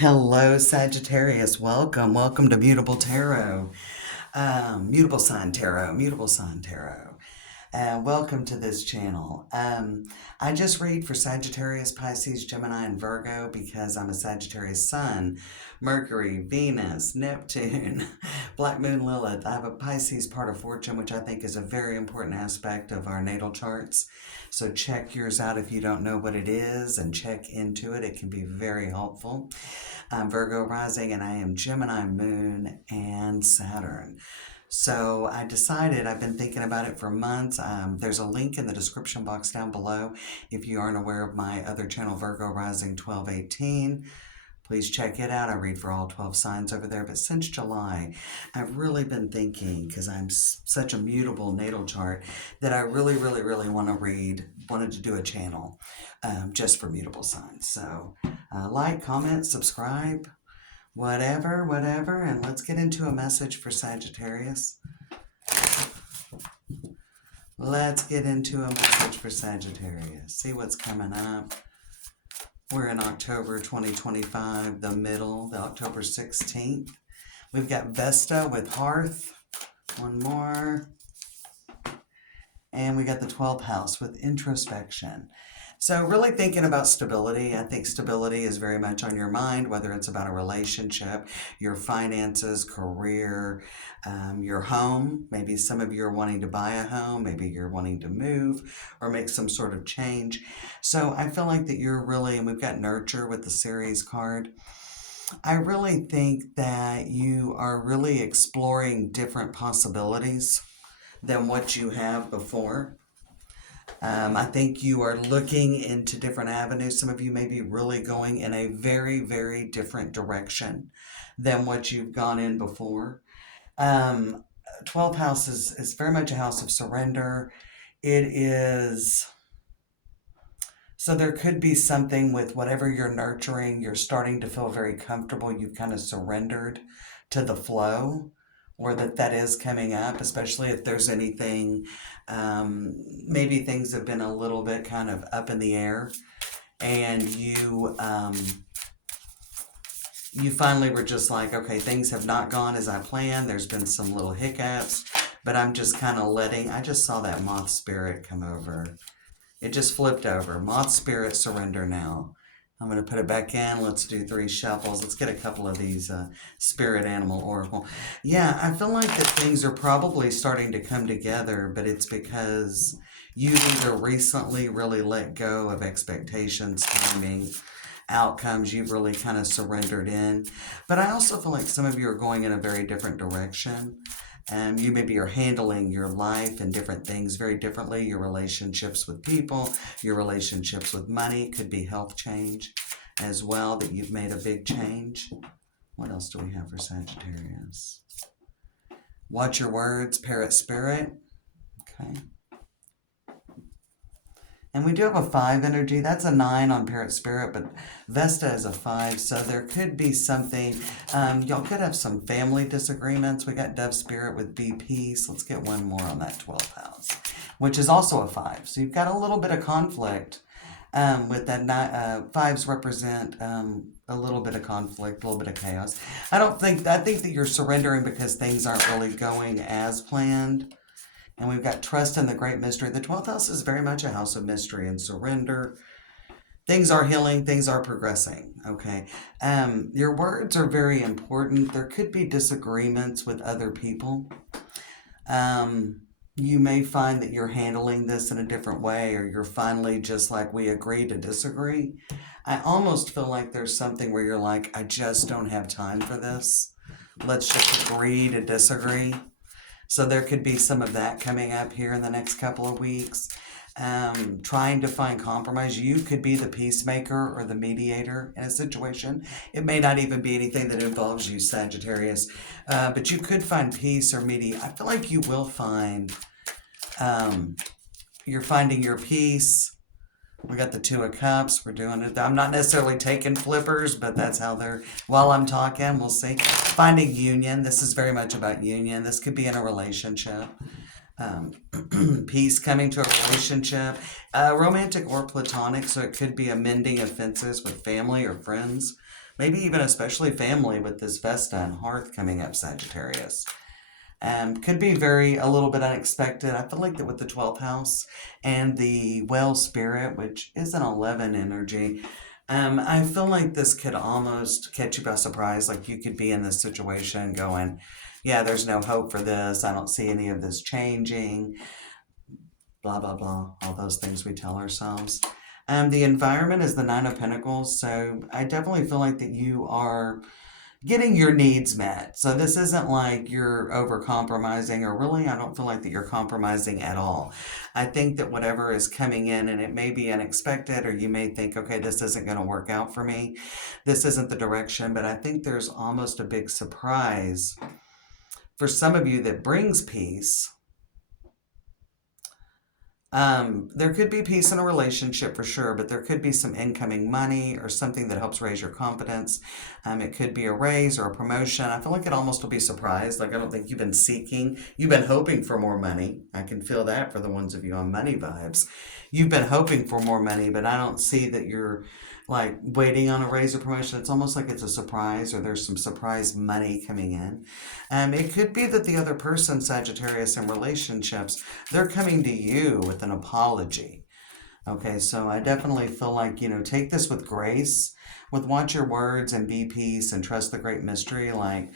Hello, Sagittarius. Welcome to Mutable Tarot. Mutable Sign Tarot. Mutable Sign Tarot. Welcome to this channel. I just read for Sagittarius, Pisces, Gemini, and Virgo because I'm a Sagittarius Sun, Mercury, Venus, Neptune, Black Moon, Lilith. I have a Pisces part of fortune, which I think is a very important aspect of our natal charts. So check yours out if you don't know what it is and check into it. It can be very helpful. I'm Virgo rising and I am Gemini moon and Saturn. So I decided, I've been thinking about it for months. There's a link in the description box down below. If you aren't aware of my other channel, Virgo Rising 1218, please check it out. I read for all 12 signs over there. But since July, I've really been thinking, because I'm such a mutable natal chart, that I really wanted to do a channel just for mutable signs. So like, comment, subscribe, whatever, and let's get into a message for Sagittarius. Let's get into a message for Sagittarius. See what's coming up. We're in October 2025, the October 16th. We've got Vesta with Hearth, one more. And we got the 12th house with introspection. So really thinking about stability. I think stability is very much on your mind, whether it's about a relationship, your finances, career, your home. Maybe some of you are wanting to buy a home. Maybe you're wanting to move or make some sort of change. So I feel like that you're really, and we've got nurture with the series card. I really think that you are really exploring different possibilities than what you have before. I think you are looking into different avenues. Some of you may be really going in a very different direction than what you've gone in before. 12th house is very much a house of surrender. It is, so there could be something with whatever you're nurturing, you're starting to feel very comfortable. You've kind of surrendered to the flow, or that is coming up, especially if there's anything, maybe things have been a little bit kind of up in the air, and you finally were just like, okay, things have not gone as I planned. There's been some little hiccups, but I'm just kind of I just saw that moth spirit come over. It just flipped over. Moth spirit, surrender now. I'm going to put it back in. Let's do 3 shuffles. Let's get a couple of these spirit animal oracle. Yeah, I feel like that things are probably starting to come together, but it's because you either recently really let go of expectations, timing, outcomes. You've really kind of surrendered in. But I also feel like some of you are going in a very different direction. You maybe are handling your life and different things very differently. Your relationships with people, your relationships with money, could be health change as well, that you've made a big change. What else do we have for Sagittarius? Watch your words, parrot spirit. Okay. And we do have a 5 energy. That's a 9 on Parrot Spirit, but Vesta is a 5. So there could be something. Y'all could have some family disagreements. We got Dove Spirit with Be Peace. Let's get one more on that 12th house, which is also a 5. So you've got a little bit of conflict with that. 5s represent a little bit of conflict, a little bit of chaos. I think that you're surrendering because things aren't really going as planned. And we've got trust in the great mystery. The 12th house is very much a house of mystery and surrender. Things are healing. Things are progressing. Okay. Your words are very important. There could be disagreements with other people. You may find that you're handling this in a different way, or you're finally just like, we agree to disagree. I almost feel like there's something where you're like, I just don't have time for this. Let's just agree to disagree. So there could be some of that coming up here in the next couple of weeks. Trying to find compromise. You could be the peacemaker or the mediator in a situation. It may not even be anything that involves you, Sagittarius, but you could find peace or mediate. I feel like you will find, you're finding your peace. We got the 2 of Cups. We're doing it. I'm not necessarily taking flippers, but that's how they're, while I'm talking, we'll see. Finding union. This is very much about union. This could be in a relationship. Peace coming to a relationship. Romantic or platonic, so it could be amending offenses with family or friends. maybe even especially family with this Vesta and Hearth coming up, Sagittarius. Could be a little bit unexpected. I feel like that with the 12th house and the well spirit, which is an 11 energy, I feel like this could almost catch you by surprise. Like you could be in this situation going, yeah, there's no hope for this. I don't see any of this changing, blah, blah, blah. All those things we tell ourselves. The environment is the Nine of Pentacles. So I definitely feel like that you are getting your needs met. So this isn't like you're over compromising, or really, I don't feel like that you're compromising at all. I think that whatever is coming in, and it may be unexpected, or you may think, okay, this isn't going to work out for me. This isn't the direction, but I think there's almost a big surprise for some of you that brings peace. There could be peace in a relationship for sure, but there could be some incoming money or something that helps raise your confidence. It could be a raise or a promotion. I feel like it almost will be surprised. Like I don't think you've been seeking, you've been hoping for more money. I can feel that for the ones of you on money vibes. You've been hoping for more money, but I don't see that you're like waiting on a raise or promotion. It's almost like it's a surprise, or there's some surprise money coming in. It could be that the other person, Sagittarius, in relationships, they're coming to you with an apology. Okay, so I definitely feel like, take this with grace, with watch your words and be peace and trust the great mystery. Like,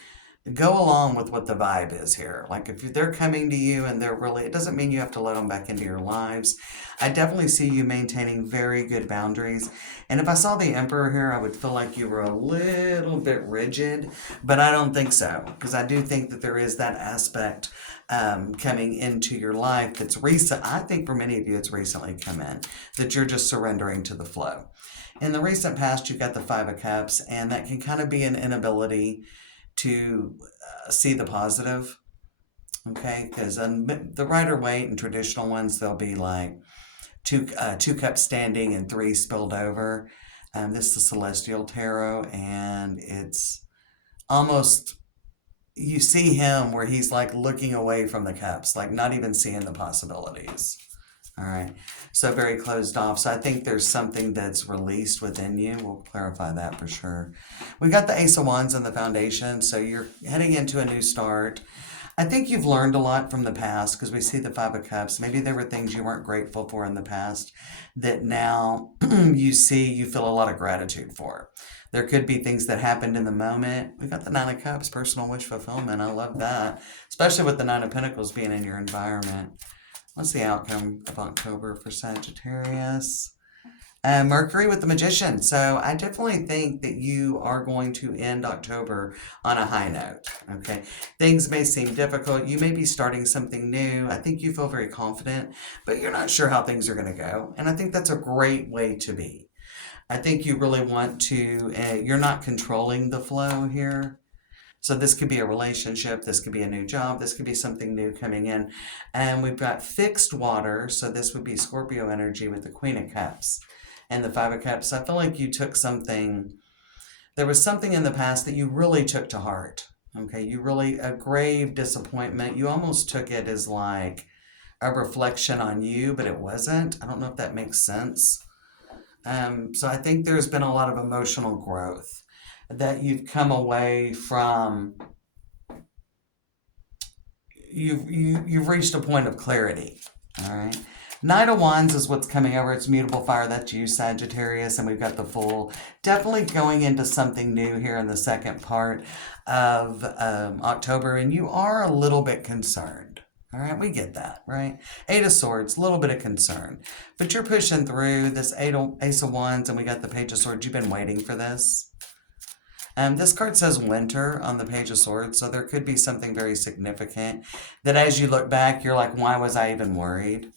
go along with what the vibe is here. Like, if they're coming to you and it doesn't mean you have to let them back into your lives. I definitely see you maintaining very good boundaries. And if I saw the Emperor here, I would feel like you were a little bit rigid, but I don't think so, because I do think that there is that aspect coming into your life that's recent. I think for many of you, it's recently come in, that you're just surrendering to the flow. In the recent past, you've got the Five of Cups, and that can kind of be an inability to see the positive, okay? Because the Rider-Waite and traditional ones, they'll be like two cups standing and three spilled over. This is the Celestial Tarot, and it's almost, you see him where he's like looking away from the cups, like not even seeing the possibilities. All right, so very closed off. So I think there's something that's released within you. We'll clarify that for sure. We got the Ace of Wands in the foundation, so you're heading into a new start. I think you've learned a lot from the past, because we see the Five of Cups. Maybe there were things you weren't grateful for in the past that now you feel a lot of gratitude for. There could be things that happened in the moment. We got the Nine of Cups, personal wish fulfillment. I love that, especially with the Nine of Pentacles being in your environment. What's the outcome of October for Sagittarius? Mercury with the Magician. So I definitely think that you are going to end October on a high note. Okay. Things may seem difficult. You may be starting something new. I think you feel very confident, but you're not sure how things are going to go. And I think that's a great way to be. I think you really want to, you're not controlling the flow here. So this could be a relationship, this could be a new job, this could be something new coming in. And we've got fixed water, so this would be Scorpio energy with the Queen of Cups and the Five of Cups. I feel like you took there was something in the past that you really took to heart. Okay, a grave disappointment. You almost took it as like a reflection on you, but it wasn't. I don't know if that makes sense. So I think there's been a lot of emotional growth, that you've come away from, you've reached a point of clarity. All right. Knight of Wands is what's coming over. It's mutable fire. That's you, Sagittarius. And we've got the Fool. Definitely going into something new here in the second part of October. And you are a little bit concerned. All right, we get that, right? Eight of Swords, a little bit of concern. But you're pushing through this Ace of Wands, and we got the Page of Swords. You've been waiting for this. This card says winter on the Page of Swords, so there could be something very significant that as you look back, you're like, why was I even worried?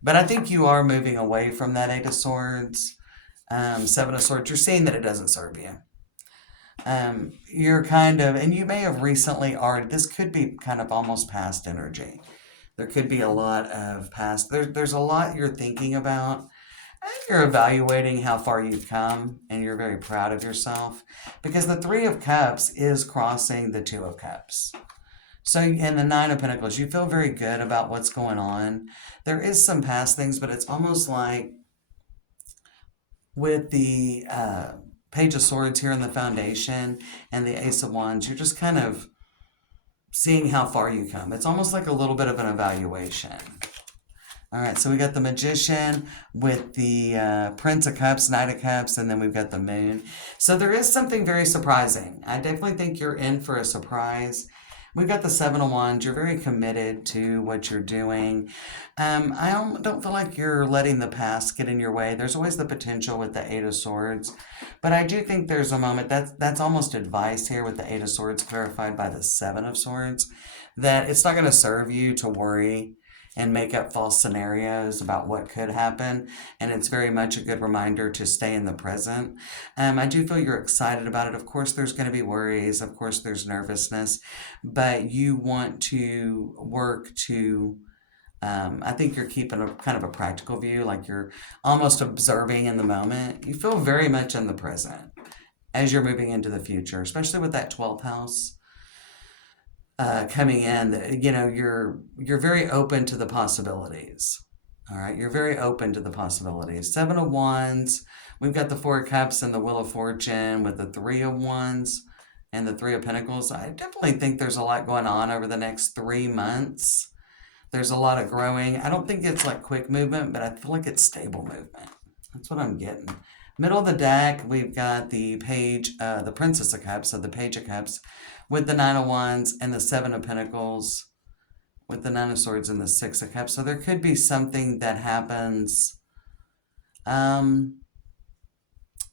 But I think you are moving away from that Eight of Swords, Seven of Swords. You're seeing that it doesn't serve you. You're kind of, and you may have recently this could be kind of almost past energy. There could be a lot of past, there's a lot you're thinking about. You're evaluating how far you've come, and you're very proud of yourself, because the Three of Cups is crossing the Two of Cups. So in the Nine of Pentacles, you feel very good about what's going on. There is some past things, but it's almost like with the Page of Swords here in the foundation and the Ace of Wands, you're just kind of seeing how far you come. It's almost like a little bit of an evaluation. All right, so we got the Magician with the Prince of Cups, Knight of Cups, and then we've got the Moon. So there is something very surprising. I definitely think you're in for a surprise. We've got the Seven of Wands. You're very committed to what you're doing. I don't feel like you're letting the past get in your way. There's always the potential with the Eight of Swords. But I do think there's a moment, that's almost advice here with the Eight of Swords clarified by the Seven of Swords, that it's not going to serve you to worry and make up false scenarios about what could happen. And it's very much a good reminder to stay in the present. I do feel you're excited about it. Of course, there's going to be worries. Of course, there's nervousness. But you want to work to, I think you're keeping a kind of a practical view, like you're almost observing in the moment. You feel very much in the present as you're moving into the future, especially with that 12th house. Coming in, you know, you're very open to the possibilities. All right, you're very open to the possibilities. Seven of Wands. We've got the Four of Cups and the Wheel of Fortune with the Three of Wands and the Three of Pentacles. I definitely think there's a lot going on over the next 3 months. There's a lot of growing. I don't think it's like quick movement, but I feel like it's stable movement. That's what I'm getting. Middle of the deck, we've got the page, the Princess of Cups, so the Page of Cups, with the Nine of Wands and the Seven of Pentacles, with the Nine of Swords and the Six of Cups. So there could be something that happens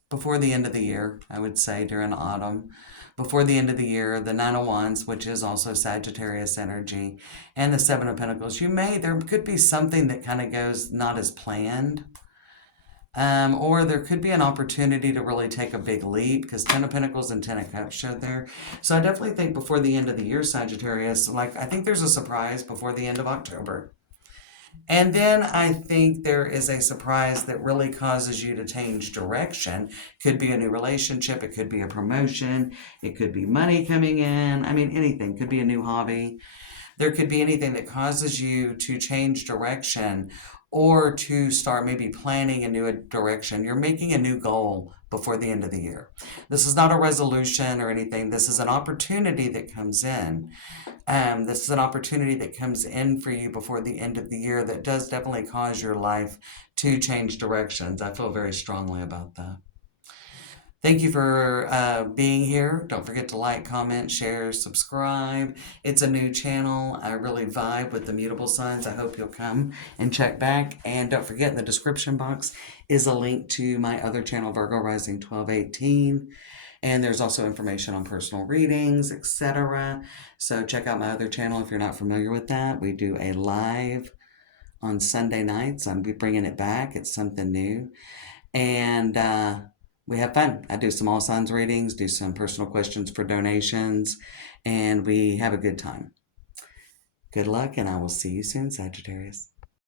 before the end of the year, I would say, during autumn. Before the end of the year, the Nine of Wands, which is also Sagittarius energy, and the Seven of Pentacles. There could be something that kind of goes not as planned. Or there could be an opportunity to really take a big leap, because Ten of Pentacles and Ten of Cups showed there. So I definitely think before the end of the year, Sagittarius, like I think there's a surprise before the end of October. And then I think there is a surprise that really causes you to change direction. Could be a new relationship. It could be a promotion. It could be money coming in. I mean, anything. Could be a new hobby. There could be anything that causes you to change direction or to start maybe planning a new direction. You're making a new goal before the end of the year. This is not a resolution or anything. This is an opportunity that comes in. This is an opportunity that comes in for you before the end of the year that does definitely cause your life to change directions. I feel very strongly about that. Thank you for being here. Don't forget to like, comment, share, subscribe. It's a new channel. I really vibe with the mutable signs. I hope you'll come and check back. And don't forget, in the description box is a link to my other channel, Virgo Rising 1218. And there's also information on personal readings, etc. So check out my other channel if you're not familiar with that. We do a live on Sunday nights. I'm bringing it back. It's something new. And we have fun. I do some all signs readings, do some personal questions for donations, and we have a good time. Good luck, and I will see you soon, Sagittarius.